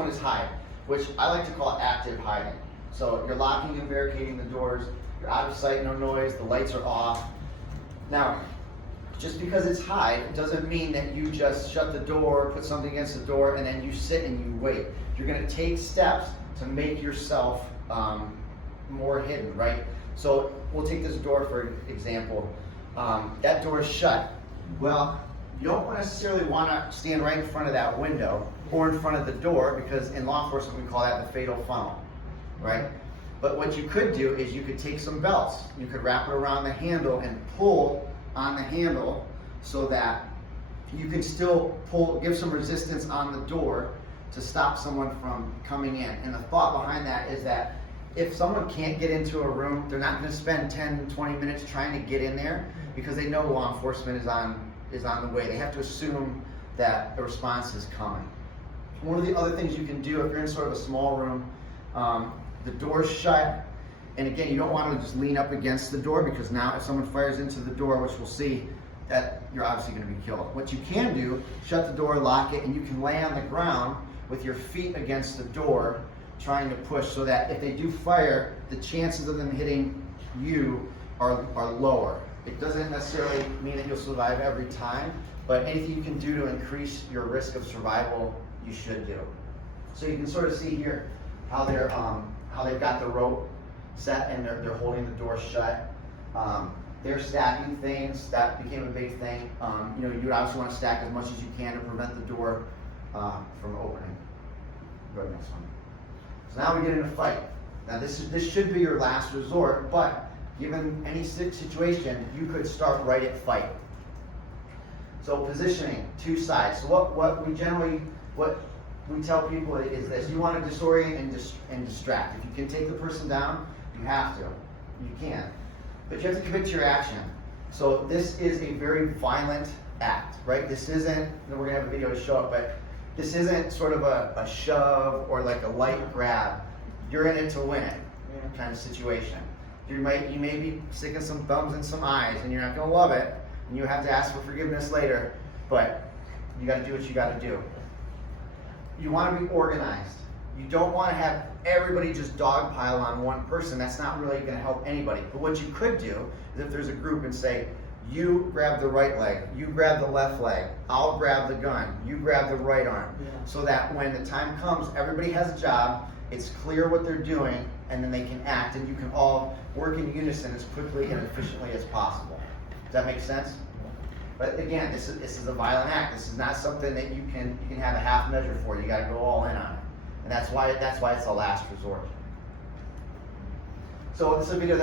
one is hide, which I like to call active hiding. So you're locking and barricading the doors, you're out of sight, no noise, the lights are off. Now, just because it's hide, it doesn't mean that you just shut the door, put something against the door, and then you sit and you wait. You're gonna take steps to make yourself more hidden, right? So we'll take this door for example. That door is shut. Well, you don't necessarily want to stand right in front of that window or in front of the door, because in law enforcement we call that the fatal funnel, right? But what you could do is you could take some belts, you could wrap it around the handle and pull on the handle so that you can still pull, give some resistance on the door to stop someone from coming in. And the thought behind that is that if someone can't get into a room, they're not going to spend 10, 20 minutes trying to get in there, because they know law enforcement is on the way. They have to assume that a response is coming. One of the other things you can do if you're in sort of a small room, the door's shut, and again, you don't want to just lean up against the door, because now if someone fires into the door, which we'll see, that you're obviously going to be killed. What you can do, shut the door, lock it, and you can lay on the ground with your feet against the door, trying to push, so that if they do fire, the chances of them hitting you are lower. It doesn't necessarily mean that you'll survive every time, but anything you can do to increase your risk of survival, you should do. So you can sort of see here how they've got the rope set and they're holding the door shut. They're stacking things. That became a big thing. You would obviously want to stack as much as you can to prevent the door from opening. Go to the next one. So now we get in a fight. Now this should be your last resort, but given any situation, you could start right at fight. So positioning, two sides. So what we tell people is this: you want to disorient and distract. If you can take the person down, you have to. You can. But you have to commit to your action. So this is a very violent act, right? This isn't, we're going to have a video to show it, but this isn't sort of a shove or like a light grab. You're in it to win it kind of situation. You may be sticking some thumbs in some eyes, and you're not going to love it, and you have to ask for forgiveness later, but you got to do what you got to do. You want to be organized. You don't want to have everybody just dogpile on one person. That's not really going to help anybody. But what you could do is, if there's a group, and say, you grab the right leg, you grab the left leg, I'll grab the gun, you grab the right arm. So that when the time comes, everybody has a job, it's clear what they're doing, and then they can act, and you can all work in unison as quickly and efficiently as possible. Does that make sense? But again, this is a violent act. This is not something that you can have a half measure for. You got to go all in on it, and that's why it's a last resort. So this is a video that